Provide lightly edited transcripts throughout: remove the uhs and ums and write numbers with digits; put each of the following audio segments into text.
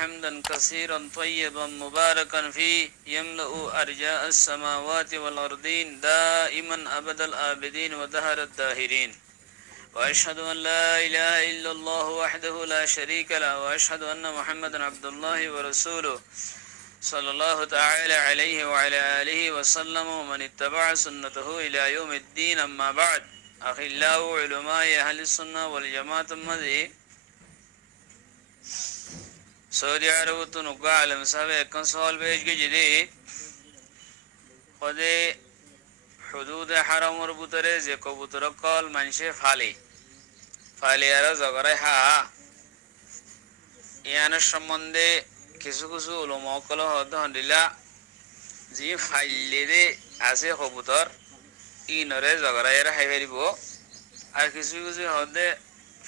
حمدا كثيرا طيبا مباركا فيه يملأ أرجاء السماوات والأرضين دائما أبد الآبدين ودهر الداهرين وأشهد أن لا إله إلا الله وحده لا شريك له وأشهد أن محمدا عبد الله ورسوله صلى الله تعالى عليه وعلى آله وسلم ومن اتبع سنته إلى يوم الدين أما بعد أخلاء علماء أهل السنة والجماعة مذي Saudi আরব তো নুকা আলম সাহেব এখন সওয়াল পেশ গেছিলি খদে হুদুদ হারামর ভিতরে যে কবুতর কল মানুষে ফালি আর জগরে হা ইয়ানের সম্বন্ধে কিছু কিছু উলমা কল হদিলা যে ফাইলে আছে কবুতর ইনরে জগরে এর হাই ফেরিব আর কিছু কিছু হদে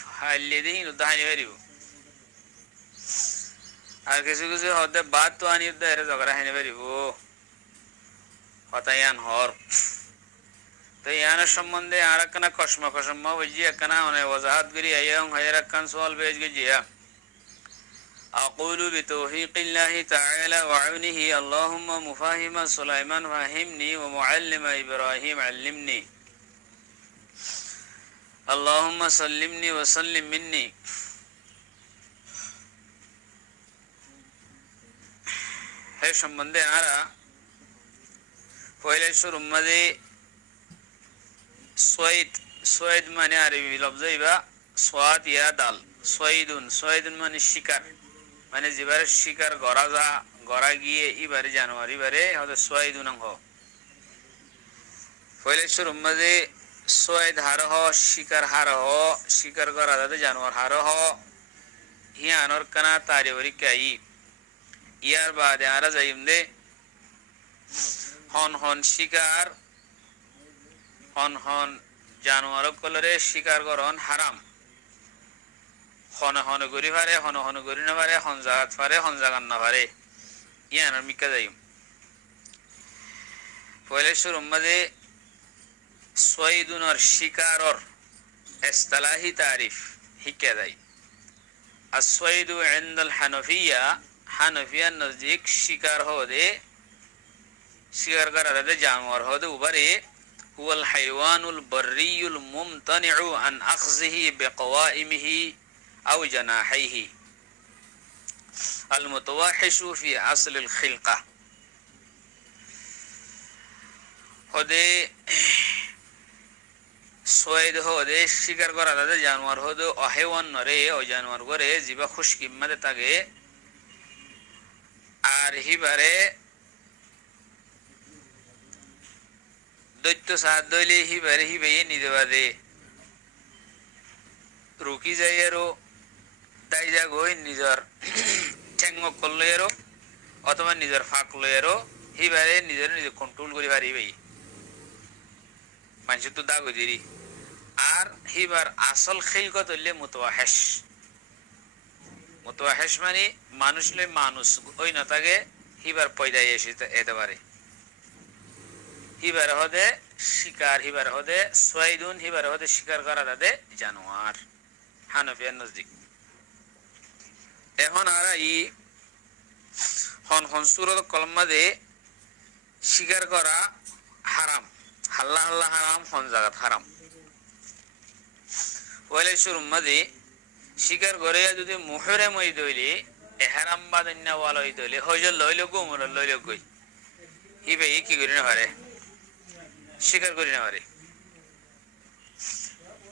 ফাইলে দিয়ে ইনুদ্দা হানি ফেরিব আর কিছু কিছু হদে বাদ তো আনি এর জগরে হানি ফেরিব কথা ইয়ান হর তো ইয়ানের সম্বন্ধে আর একখানা কসমা বুঝি একখানা অনেক ওজাহাত করি আইয়ং হায়ার একখান সওয়াল পেশ গেছিয়া أقول بتوفيق الله تعالى وعونه اللهم مفاهم سليمان فهمني ومعلم إبراهيم علمني اللهم سلمني وسلم مني হে সম্বন্ধে আরা পয়লা শুরু মধ্যে সোয়েদ মানে আরবি লফজ ইবা সোয়াদ ইয়া দাল সোয়েদুন মানে শিকার মানে যেবারে শিকার গড়া গিয়ে ইবারে জানোয়ার ইবারে হতে সোয়েদুন হ পয়লা শুরু মধ্যে সোয়েদ হার হ শিকার করা যাতে জানোয়ার হার হ হিয়ানোর কানা তারিবরি কাই ইয়ার বাদে আরা যাইম দে হন শিকার হন জানোয়ার কলরে শিকার করন হারাম হন গরি পারে হন গরি না পারে হন জাগাত পারে হন জাগান না পারে ইয়ানোর মিকা যাইম পয়লা শুরু মধ্যে সৈদুনর শিকারর ইসতিলাহি তারিফ হিকা যায় আসওয়াইদু ইনদাল হানাফিয়া নজদিক শিকার হদে শিকার করার জানোয়ার হদে উবারে হুয়াল হাইওয়ানুল বররিয়ুল মুমতানিউ আন আখযিহি বিকওয়াইমিহি আও জানাহিহি আল মুতাওয়াহিশু ফি আসলিল খিলকা হদে সোয়েদ হদে শিকার করা দাদা জানোয়ার হদে অহেওয়ান নরে ও জানোয়ার করে জিবা খুশকিম্মাদে তাগে আর হিবারে দৈত্য সাহায্য দইলে হিবে নিতে পারে রুকি যাই আরো তাই যা গই নিজের ঠেং মক্কল লই আরো অথবা নিজের ফাঁক লই আরো হিবারে নিজে কন্ট্রোল করি পারিবে মানুষ তো দাগ দিরি আর হিবার আসল খিলকত হইলে মুতাওয়াহিশ মানে মানুষ ওই না থাকে হিবার পয়দায় এসে যেতে পারে হিবার হদে শিকার হিবার হদে সোয়াইদুন হিবার হদে শিকার করা তাদে জানোয়ার হানাফিয়ার নজদিক এখন আর ই হন সুরত কলমাদে শিকার করা হারাম হাল্লা হারাম হন জাগাত হারাম ওইলে শুরু মধ্যে শিকার করে যদি মুহরম হই দইলে এহরাম বাদন্না ওয়াল হই দইলে হজল লইল গোমর লইল গই হিবে কি করি না পারে শিকার করি না পারে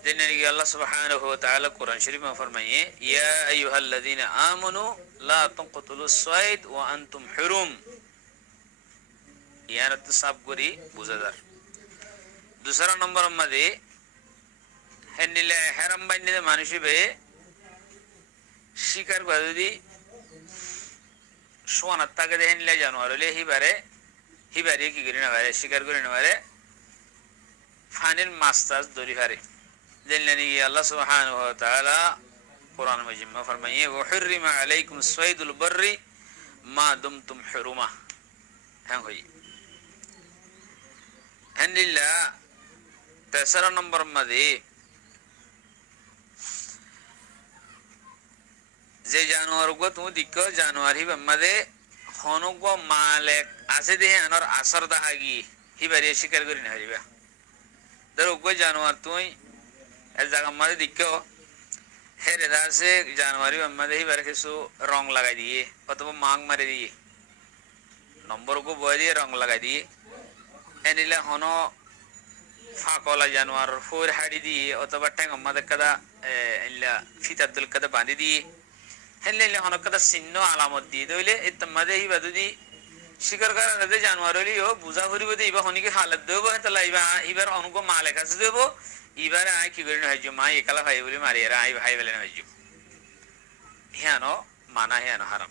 যেন আল্লাহ সুবহানাহু ওয়া তাআলা কোরআন শরীফে ফরমায়ে ইয়া আইয়ুহাল্লাযীনা আমানু লা তাকতুলুস সাইদ ওয়া আনতুম হুরুম ইয়ানত সাব করি বুঝাদার दूसरा नंबर मध्ये হেন্ডিলে হেরাম বাইনে মানুষ বে শিকার করে যদি সোনার তাকে হেন্ডিলে জানোয়ার হলে হিবারে কি করি না পারে শিকার করি না পারে ফানির মাছ টাছ ধরি পারে জানলেন আল্লাহ সুবহানাহু ওয়া তাআলা কোরআন মাজিদ মে ফরমায়ে ওয়া হুররিমা আলাইকুম সাইদুল বররি মা দুমতুম হুরুমা হ্যাঁ হই হেন্ডিলা তেসরা নম্বর মধ্যে যে জানোয়ার গো তুমি দিক্ক জানোয়ার হিবা মাঝে হনুগ মালেক আছে দেহে আনর আসর দাহাগি হিবারে শিকার করি না হারিবা ধরো গো জানোয়ার তুই এক জায়গা মাঝে দিক্ক হেরে আছে জানুয়ারি মাঝে হিবারে কিছু রং লাগাই দিয়ে অথবা মাং মারি দিয়ে নম্বর গো বয় দিয়ে রং লাগাই দিয়ে এনিলে হন ফাঁকলা জানোয়ার ফুর হাড়ি দিয়ে অথবা ঠ্যাং মাঝে কাদা এনিলা ফিতার দল কাদা বাঁধি দিয়ে হেনলে হন কাদা চিহ্ন আলামত দিয়ে দইলে এর মাঝে হিবা যদি শিকার করার জানোয়ার হলি ও বুঝা ফুরিব দে ইবা হনিকে হালত দেব হেতলা ইবা ইবার অনুক মালে কাছে দেব ইবারে আই কি করি না হইজু মা একালা ভাই বলে মারি এরা আই ভাই বলে না হইজু হিয়ানো মানা হিয়ানো হারাম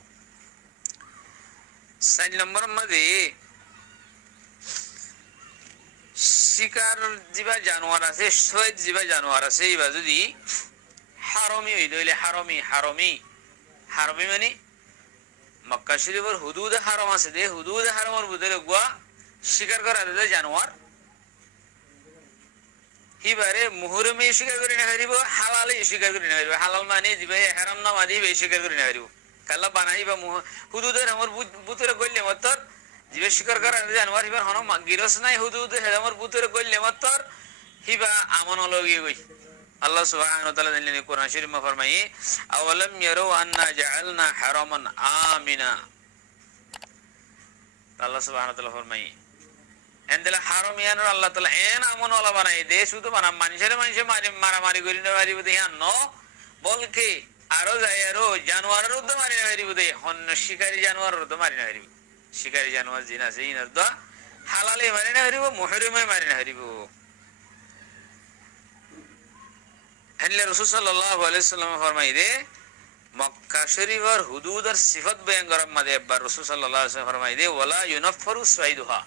4 নম্বর মধ্যে শিকার জিবা জানোয়ার আছে শহীদ জিবা জানোয়ার আছে ইবা যদি হারমি হই দইলে হারমি হারমি হারমি মানে মক্কা শরীফের হুদুদ হারম আছে দে হুদুদ হারমের ভিতরে গুয়া শিকার করা দে জানোয়ার হিবারে মুহরমে শিকার করি না হারিব হালালে শিকার করি না হারিব হালাল মানে দিবে হারাম না মানে দিবে শিকার করি না হারিব কাল্লা বানাইবা হুদুদের আমার বুতরে কইলে মতর জিবে শিকার করা জানোয়ার হিবার হন গিরস নাই হুদুদ আমার বুতরে কইলে মতর হিবা আমন লগিয়ে গই আল্লাহ সুবহানাহু ওয়া তাআলা দিলেন কোরআন শরীফে ফরমায়ে আওয়ালাম ইয়ারু আন্না জাআলনা হারামান আমিনা আল্লাহ সুবহানাহু ওয়া তাআলা ফরমায়ে এন্দেলা হারাম ইয়ানোর আল্লাহ তাআলা এন আমন ওলা বানাই দে শুধু বানা মানুষের মারামারি করি না পারিব দেহ ন বলকে আরো যায় আরো জানোয়ারের উদ্দ মারি না পারিব দে হন্য শিকারী জানোয়ারের উদ্দ মারি না পারিব শিকারী জানোয়ার জিন আছে ইনার দা হালালে মারি না পারিব মুহরমে মারি না পারিব হেনলে রাসূল সাল্লাল্লাহু আলাইহি ওয়াসাল্লাম ফরমাই দে মক্কা শরীফের হুদুদের সিফাত বয়ান করার মাঝে একবার রাসূল সাল্লাল্লাহু আলাইহি ওয়াসাল্লাম ফরমাই দে ওয়ালা ইউনাফারু সাইদুহা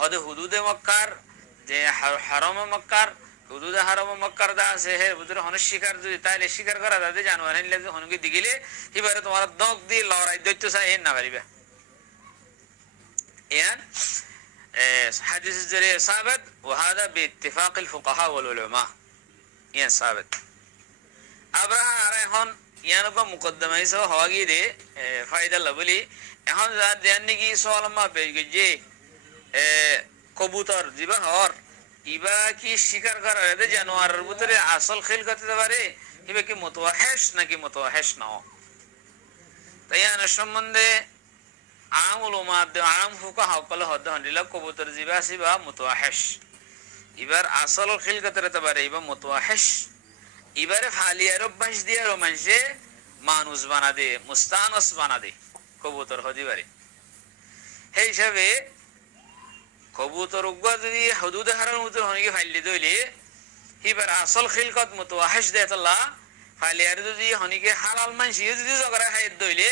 হদে হুদুদে মক্কার যে হারাম মক্কার হুদুদে হারাম মক্কার দা আছে হে হুদুরে হন শিকার যদি তাইলে শিকার করা দাদে জানোয়ার হেনলে হনকে দিগিলে হিবারে তোমার দক দি লড়াই দৈত্য চাই এন না পারিবা ইয়ান হাদিস জরে সাবাত ওয়া হাদা বিইত্তিফাক আল ফুকাহা ওয়াল উলামা ইয়ান সাবাত আবরাহা আর এখন ইয়ানকো মুকদ্দমা হিসেবে হওয়া গিয়ে দে ফায়দা লাভলি এখন যা দেননি কি সোয়ালমা পেয়ে গিয়ে কবুতর জিবা হর ইবা কি শিকার করার এতে জানোয়ারের ভিতরে আসল খেল করতে পারে ইবা কি মুতাওয়াহিশ নাকি মুতাওয়াহিশ না তাই এর সম্বন্ধে আম উলামা আম ফুকাহা কল হদ হন্ডিলা কবুতর জিবা সিবা মুতাওয়াহিশ ইবার আসল খেল করতে পারে ইবা মুতাওয়াহিশ ইবারে ফালিয়ার অভ্যাস দিয়ে রোমাঞ্চে মানুষ বানা দে মুস্তানস বানা দে কবুতর হদি পারে সেই হিসাবে কবুতর উগ্র যদি হুদুদ হারার মতো হনিকে ফাইলি দইলে হিবার আসল খিলকত মুতাওয়াহিশ দেতলা ফালিয়ার যদি হনিকে হালাল মানসি যদি জগরা খাই দইলে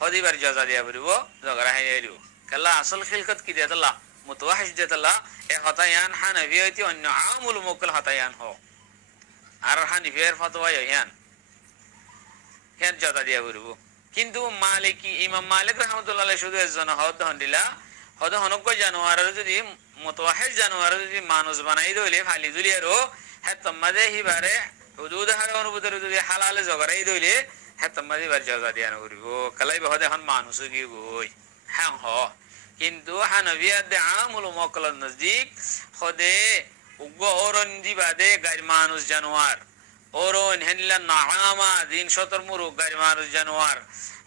হদিবার জাজা দিয়া পড়িব জগরা খাই দিও কালা আসল খিলকত কি দেতলা মুতাওয়াহিশ দেতলা এ হতায়ান হানাফি হইতে অন্য আমুল মুকল হতায়ান হ আর হানিফিয়ার ফতোয়া ইয়ান ইয়ান জাজা দিয়া পড়িব কিন্তু মালিকি ইমাম মালিক রাহমাতুল্লাহ আলাইহি শুধু একজন হদ হন্ডিলা হদ হনক জানোয়ার যদি মুতাওয়াহিশ জানোয়ার যদি মানুষ বানাই দইলে ফালি দুলিয়ারো হেতমাদে হিবারে হুদুদ হারার ভিতরে যদি হালালে জগরাই দইলে হেতমাদে বার জাজা দিয়া করিব কালাই বহদে এখন মানুষ কি গই হ্যাঁ হ কিন্তু হানাফিয়াত দে আমুল মুকল নজদিক খদে উগ্র অরণ দিবাদে গাড়ি মানুষ জানোয়ার অরণ হেনলা নাআমা দিন সতর মুরু গাড়ি মানুষ জানোয়ার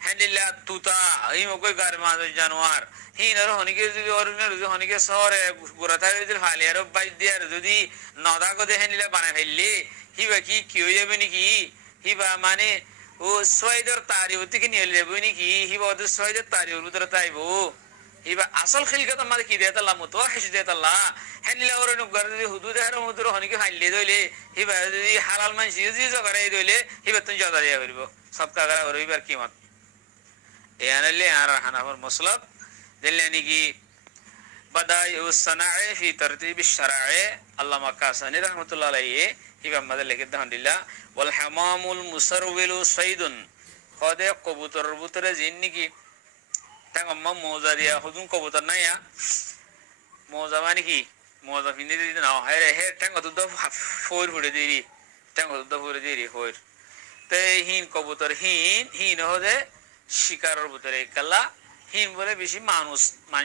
হেনলা তুতা এই মকই গাড়ি মানুষ জানোয়ার হিনার হনিকে যদি অরণের যদি হনিকে শহরে গোরাতা যদি ফালিয়ার বাইজ দিয়ার যদি নদা কদে হেনলা বানাই ফেললি হিবা কি হয়ে যাবে নাকি হিবা মানে ও সৈয়দের তারিফ থেকে নিয়ে যাবে নাকি হিবা ওদের সৈয়দের তারিফ উত্তর তাইবো ইবা আসল খিলকত আমাদের কি দেতাল্লা মুতাওয়াহিশ দেতাল্লা হেনলা ওরে নগর যদি হুদুদ হারাম মুদুর হনিকে ফাইলে দইলে হিবা যদি হালাল মানসি যদি জগরাই দইলে হিবা তুই জাদা দিয়া করিব সব কাগরা ওরইবার কিমত এ আনলে আর হানাফর মাসলাক দিলে নাকি বাদাই ও সানায়ে ফি তারতিব আশ-শারা'i আল্লামা কাসানি রাহমাতুল্লাহ আলাইহি হিবা আমাদের লিখে দেনদিল্লা ওয়াল হামামুল মুসারওয়িলু সাইদুন খদে কবুতর বুতরে জিন নাকি টাঙ্গম্মা মোজা দিয়া হুদুন কবুতর নাইয়া মোজা মানে কি মোজা ফিনে দিদি না হে হে টাঙ্গ তো ফোর ফুড়ে দিরি টাঙ্গ তো ফুড়ে দিরি ফোর তে হিন কবুতর হিন হিন হদে শিকারের ভিতরে কাল্লা হিন বলে বেশি মানুষ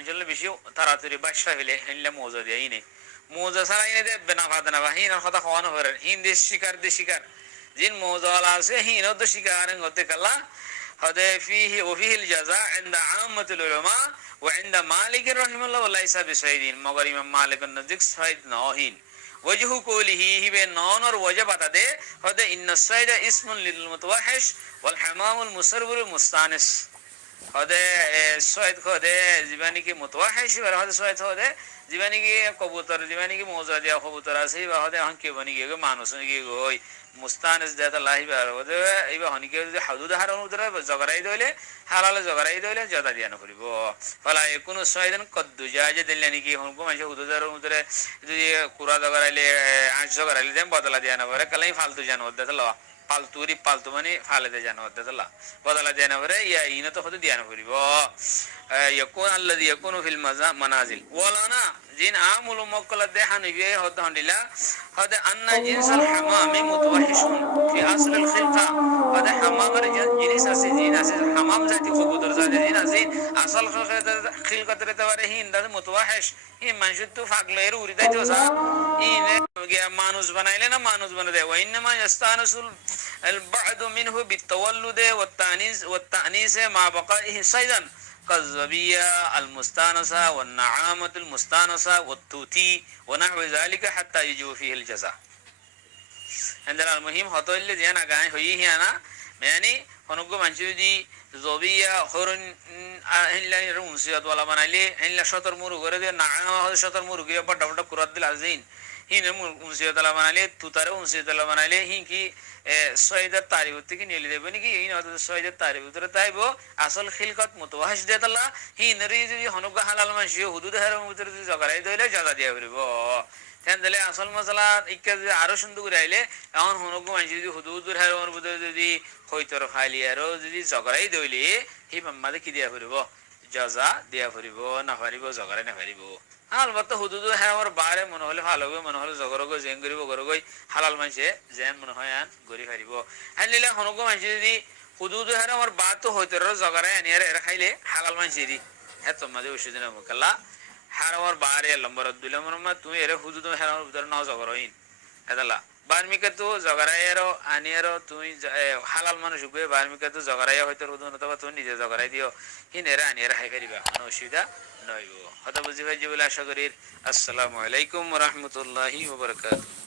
হলে বেশি তাড়াতাড়ি বাসা ফেলে হিনলে মজা দিয়ে হিনে মজা ছাড়া হিনে দেখবে না ফাঁদে না বা হিনের কথা খাওয়ানো পারেন হিন দেশ শিকার জিন মজাওয়ালা আছে হিন হতে শিকার হতে কাল্লা হদে ফিহি ওফিহিল জাযা ইনদা আম্মাতুল উলামা ওয়া ইনদা মালিক রাহিমাহুল্লাহ ওয়া লাইসা বিসাইদিন মগর ইমাম মালিক নজিক সাইদ নহিন ওয়াজহু কওলিহি হিবে নন और वजह बता दे হদে ইন্না সাইদা ইসমুন লিল মুতওয়াহিশ ওয়াল হামামুল মুসারবিল মুস্তানিস হদে সৈয়দ হদে জীবানী কি মুতওয়াহিশ আর হদে সৈয়দ হদে জীবানী কি কবুতর জীবানী কি মজা দিয়া কবুতর আছে বা হদে হনকে বনি গিয়ে মানুষ কি গই মুস্তানিস দেতা লাহিবা হদে এইবা হনিকে যদি হুদুদ হারানো উদরে জগরাই দইলে হালালে জগরাই দইলে জদা দিয়া নকরিব ফলা কোনো সৈয়দন কদ্দু জাজে দিলনি কি হনকো মাঝে হুদুদার উদরে যদি কুরা জগরাইলে আঁচ জগরাইলে দেন বদলা দিয়া না পারে কালাই ফালতু জানোয়ার দেতা ল পালতু মানে ফালেতে জানোয়ার দেতা ল বদলা দিয়া না পারে ইয়া ইনা তো হতে দিয়া না করিব يكون الذي يكون في المنازل ولانا جين عامل موكل دهن بيه هذا هندلا هذا أن جنس الحمام متوحش في أصل الخلقة هذا حمام جنس أسي جين أسي حمام ذاتي خبودر ذاتي جين أسي أصل خلقة ترتوارهين هذا متوحش هي منشود تو فاقلير وريدا جوسا إيه مانوس بنايله نا مانوس بناده وإنما يستانس البعض منه بالتولد والتأنيس مع بقائه صيدا كالظبية المستانسة والنعامة المستانسة والتوتي ونحو ذلك حتى يجوا فيه الجزاء عندنا المهم هتو اللي ديانا قاعد هي أنا يعني هنقول منشودي زبية خورن إلا رمسيات ولا منالي إلا شطر مرو غرد نعامة هذا شطر مرو غير بدر بدر كرات العزين هين رمسيات ولا منالي توتارو رمسيات ولا منالي هين كي সৈয়দের তারিফ থেকে নিয়ে দেবে নাকি এই নয় সৈয়দের তারিফ উত্তরে তাইবো আসল খিলকত মুতওয়াহিশ দেতাল্লাহ হিনরি যদি হনুকা হালাল মানসি হুদুদ হারাম উত্তরে যদি জগারাই দইলে জাদা দিয়া ফিরব তেন দিলে আসল মশলা ইকা যদি আরো সুন্দর করে আইলে এখন হনুকু মানসি যদি হুদুদ হারামের ভিতরে যদি হইতর খাইলি আরো যদি জগারাই দইলে হি মাম্মাদে কি দিয়া ফিরব জাজা দিয়া ফিরব না ফারিব জগারাই না ফারিব আলবত্তা হুদুদ হারামের বারে মনে হলে ভালো হবে মনে হলে জগরগ জেন করিব গরগই হালাল মানসে জেন মনে হয় আন গরি ফারিব আনলিলে হনুকু মানসি যদি হুদুদ হারামের বাদ তো হইতর জগারাই আনিয়ারে এরা খাইলে হালাল মানসি দি এত মাঝে ওষুধ না মুকাল্লা হারামের বারে লম্বর দুইলা মরমা তুমি এরে হুদুদ হারামের ভিতরে নাও জগরইন এদালা বার্মিকে তো জগারাইয়ারো আনিয়ারো তুমি হালাল মানুষ উবে বার্মিকে তো জগারাইয়া হয়তো হুদুদ অথবা তুমি নিজে জগারাই দিও হিনেরা আনিয়ারা খাই ফেরিবা কোনো অসুবিধা নয় হয়তো বুঝি ভাই যে বলে আশা করি। আসসালামু আলাইকুম ওয়া রাহমাতুল্লাহি ওয়া বারাকাতুহু।